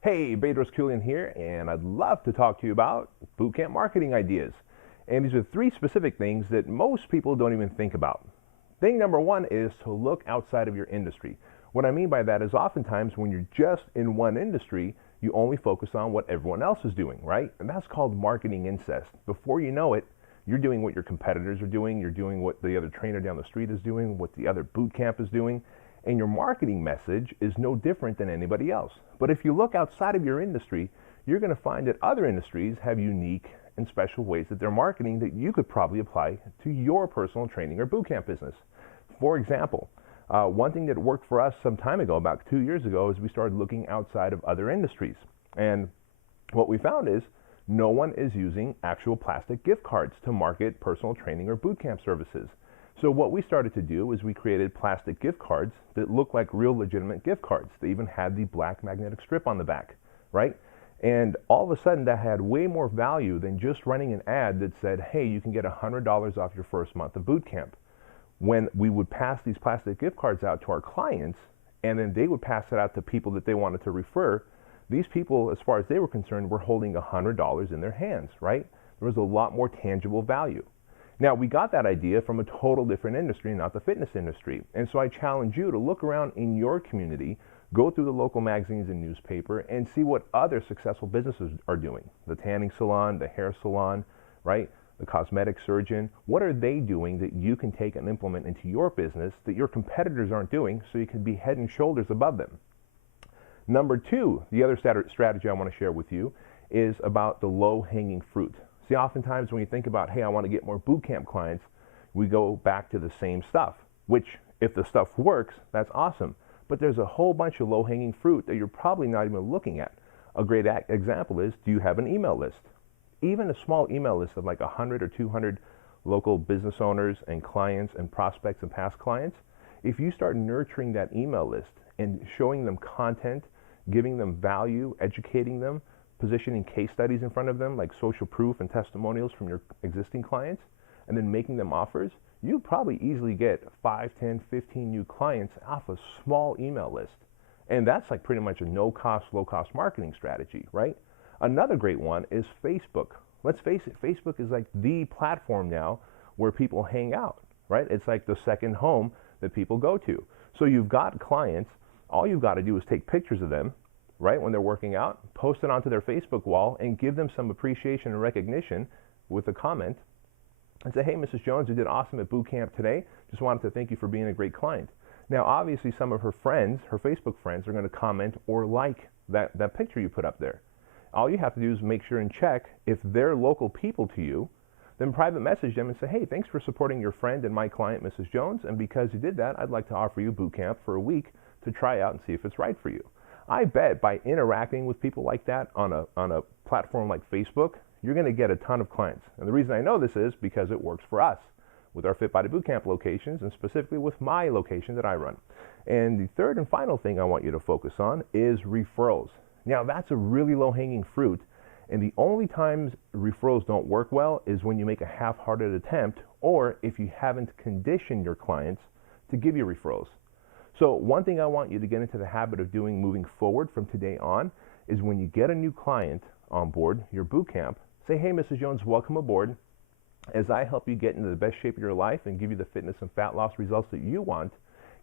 Hey, Bedros Kulian here, and I'd love to talk to you about bootcamp marketing ideas. And these are three specific things that most people don't even think about. Thing number one is to look outside of your industry. What I mean by that is oftentimes when you're just in one industry, you only focus on what everyone else is doing, right? And that's called marketing incest. Before you know it, you're doing what your competitors are doing, you're doing what the other trainer down the street is doing, what the other boot camp is doing, and your marketing message is no different than anybody else. But if you look outside of your industry, you're going to find that other industries have unique and special ways that they're marketing that you could probably apply to your personal training or bootcamp business. For example, one thing that worked for us some time ago, about 2 years ago, is we started looking outside of other industries. And what we found is no one is using actual plastic gift cards to market personal training or bootcamp services. So what we started to do is we created plastic gift cards that look like real legitimate gift cards. They even had the black magnetic strip on the back, right? And all of a sudden that had way more value than just running an ad that said, hey, you can get $100 off your first month of boot camp. When we would pass these plastic gift cards out to our clients, and then they would pass it out to people that they wanted to refer, these people, as far as they were concerned, were holding $100 in their hands, right? There was a lot more tangible value. Now, we got that idea from a total different industry, not the fitness industry. And so I challenge you to look around in your community, go through the local magazines and newspaper, and see what other successful businesses are doing. The tanning salon, the hair salon, right? The cosmetic surgeon. What are they doing that you can take and implement into your business that your competitors aren't doing so you can be head and shoulders above them? Number two, the other strategy I want to share with you is about the low-hanging fruit. See, oftentimes when you think about, hey, I want to get more bootcamp clients, we go back to the same stuff, which if the stuff works, that's awesome. But there's a whole bunch of low-hanging fruit that you're probably not even looking at. A great example is, do you have an email list? Even a small email list of like 100 or 200 local business owners and clients and prospects and past clients, if you start nurturing that email list and showing them content, giving them value, educating them, positioning case studies in front of them like social proof and testimonials from your existing clients, and then making them offers, you'll probably easily get 5, 10, 15 new clients off a small email list. And that's like pretty much a no-cost, low-cost marketing strategy, right? Another great one is Facebook. Let's face it, Facebook is like the platform now where people hang out, right? It's like the second home that people go to. So you've got clients, all you've got to do is take pictures of them, right, when they're working out, post it onto their Facebook wall, and give them some appreciation and recognition with a comment, and say, hey, Mrs. Jones, you did awesome at boot camp today. Just wanted to thank you for being a great client. Now, obviously, some of her friends, her Facebook friends, are going to comment or like that picture you put up there. All you have to do is make sure and check if they're local people to you, then private message them and say, hey, thanks for supporting your friend and my client, Mrs. Jones, and because you did that, I'd like to offer you boot camp for a week to try out and see if it's right for you. I bet by interacting with people like that on a platform like Facebook, you're going to get a ton of clients. And the reason I know this is because it works for us with our Fit Body Bootcamp locations, and specifically with my location that I run. And the third and final thing I want you to focus on is referrals. Now, that's a really low-hanging fruit, and the only times referrals don't work well is when you make a half-hearted attempt, or if you haven't conditioned your clients to give you referrals. So one thing I want you to get into the habit of doing moving forward from today on is when you get a new client on board your boot camp, say, hey, Mrs. Jones, welcome aboard. As I help you get into the best shape of your life and give you the fitness and fat loss results that you want,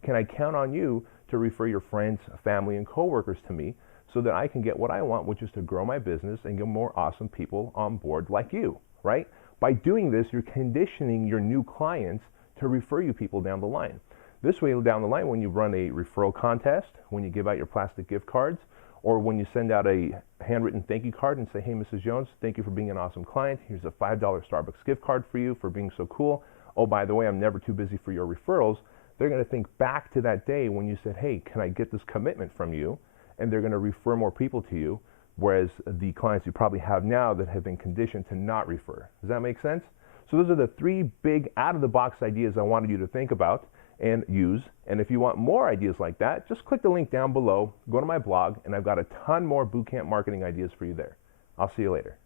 can I count on you to refer your friends, family, and coworkers to me so that I can get what I want, which is to grow my business and get more awesome people on board like you, right? By doing this, you're conditioning your new clients to refer you people down the line. This way, down the line, when you run a referral contest, when you give out your plastic gift cards, or when you send out a handwritten thank you card and say, hey, Mrs. Jones, thank you for being an awesome client. Here's a $5 Starbucks gift card for you for being so cool. Oh, by the way, I'm never too busy for your referrals. They're going to think back to that day when you said, hey, can I get this commitment from you? And they're going to refer more people to you, whereas the clients you probably have now that have been conditioned to not refer. Does that make sense? So those are the three big out-of-the-box ideas I wanted you to think about and use. And if you want more ideas like that, just click the link down below, go to my blog, and I've got a ton more bootcamp marketing ideas for you there. I'll see you later.